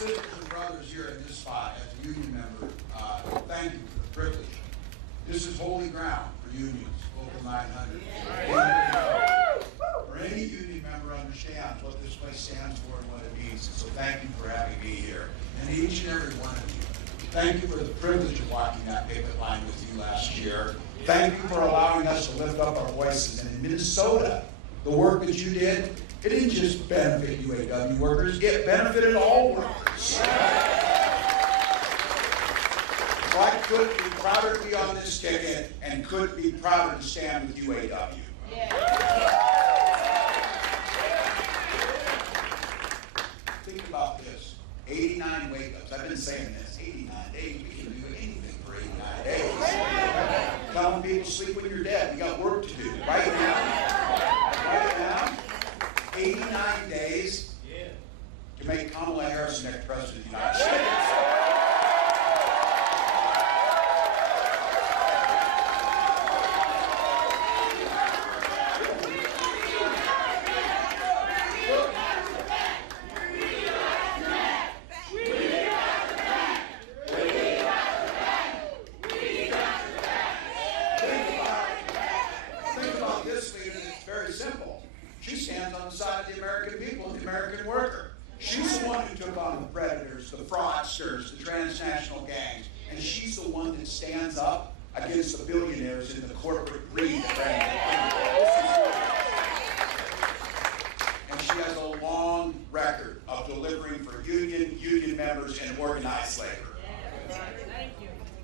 sisters and brothers here in this spot as a union member, thank you for the privilege. This is holy ground for unions, Local 900. For any union member understands what this place stands for and what it means. So thank you for having me here. And each and every one of you, thank you for the privilege of walking that picket line with you last year. Thank you for allowing us to lift up our voices. And in Minnesota, the work that you did, it didn't just benefit UAW workers, it benefited all workers. So I couldn't be prouder to be on this ticket and couldn't be prouder to stand with UAW. Think about this, 89 wake-ups. I've been saying this, 89 days, we can do anything for 89 days. Telling people sleep when you're dead, we got work to do. Right now, 89 days to make Kamala Harris the next president of the United States. She stands on the side of the American people and the American worker. She's the one who took on the predators, the fraudsters, the transnational gangs, and she's the one that stands up against the billionaires in the corporate greed. And she has a long record of delivering for union members and organized labor.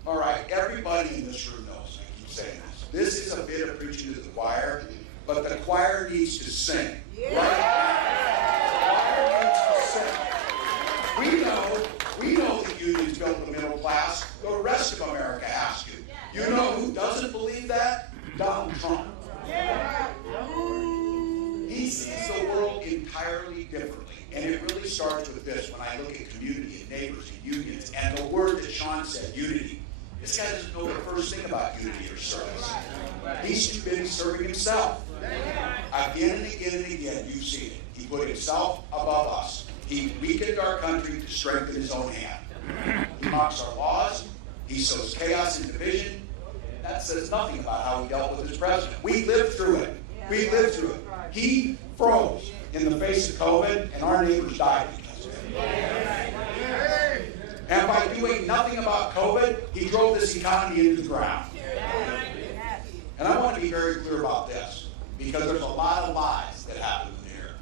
All right, everybody in this room knows, I keep saying this. This is a bit of preaching to the choir, but the choir needs to sing. Right? The choir needs to sing. We know that unions built the middle class. The rest of America has to. You know who doesn't believe that? Donald Trump. He sees the world entirely differently. And it really starts with this when I look at community and neighbors and unions and the word that Sean said, unity. This guy doesn't know the first thing about unity or service. He's too busy serving himself. Again and again and again, you've seen it. He put himself above us. He weakened our country to strengthen his own hand. He mocks our laws. He sows chaos and division. That says nothing about how he dealt with his president. We lived through it. We lived through it. He froze in the face of COVID, and our neighbors died because of it. And by doing nothing about COVID, he drove this economy into the ground. And I want to be very clear about this, because there's a lot of lies that happen in here.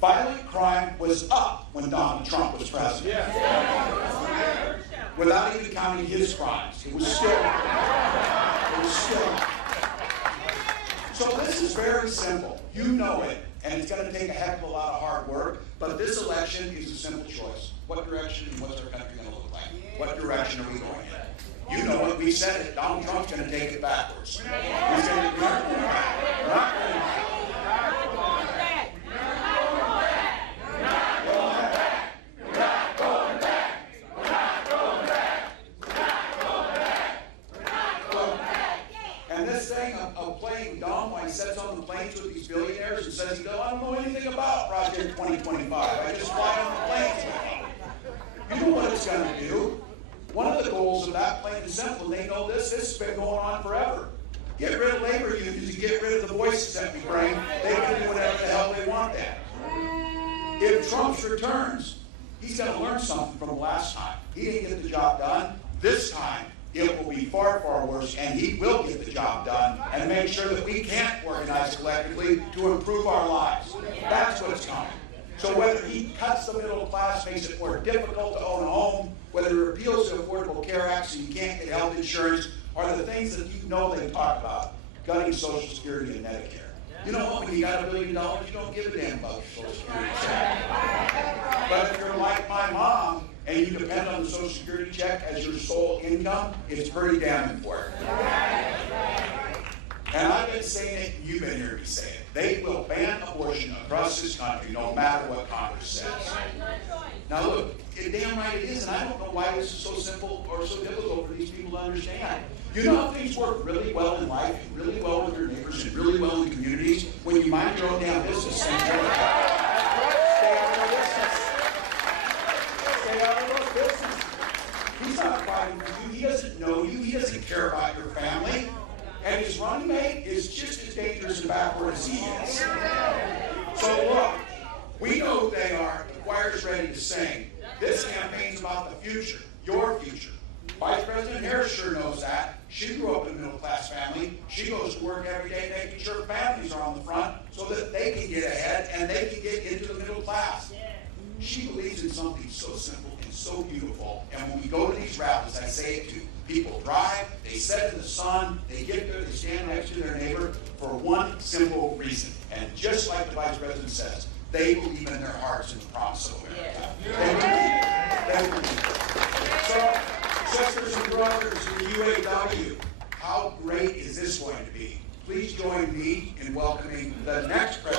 Violent crime was up when Donald Trump was president. Without even counting his crimes. It was still. So this is very simple. You know it, and it's going to take a heck of a lot of hard work, but this election is a simple choice. What direction and what's our country going to look like? What direction are we going in? You know it, we said it. Donald Trump's going to take it backwards. He's going to be not going back. We're not going back. And this thing of playing dumb when he sits on the planes with these billionaires and says, I don't know anything about Project 2025. I just fly on the planes with them. You know what it's going to do. One of the goals of that, plain and simple, they know this has been going on forever. Get rid of labor unions and get rid of the voices that we bring. They can do whatever the hell they want then. If Trump returns, he's going to learn something from the last time. He didn't get the job done. This time, it will be far, far worse, and he will get the job done and make sure that we can't organize collectively to improve our lives. That's what's coming. So whether he cuts the middle class, makes it more difficult to own a home, whether he repeals the Affordable Care Act so you can't get health insurance, are the things that you know they talk about, gutting Social Security and Medicare. You know what, when you got $1 billion, you don't give a damn about your Social Security check. But if you're like my mom, and you depend on the Social Security check as your sole income, it's pretty damn important. And I've been saying it, and you've been hearing me say it. They will ban abortion across this country no matter what Congress says. Now look, damn right it is, and I don't know why this is so simple or so difficult for these people to understand. You know how things work really well in life, and really well with your neighbors, and really well in communities? When you mind your own damn business and stay out of your business. out of those business. He's not fighting for you. He doesn't know you. He doesn't care about your family. And his running mate is just as dangerous and backward as he is. So look, we know who they are. The choir's ready to sing. This campaign's about the future, your future. Vice President Harris sure knows that. She grew up in a middle-class family. She goes to work every day making sure families are on the front so that they can get ahead and they can get into the middle class. She believes in something so simple and so beautiful. And when we go to these rallies, I say it to people drive, they sit in the sun, they get there, they stand next to their neighbor for one simple reason. And just like the Vice President says, they believe in their hearts in the promise of America. They believe. So, sisters and brothers in the UAW, how great is this going to be? Please join me in welcoming the next president.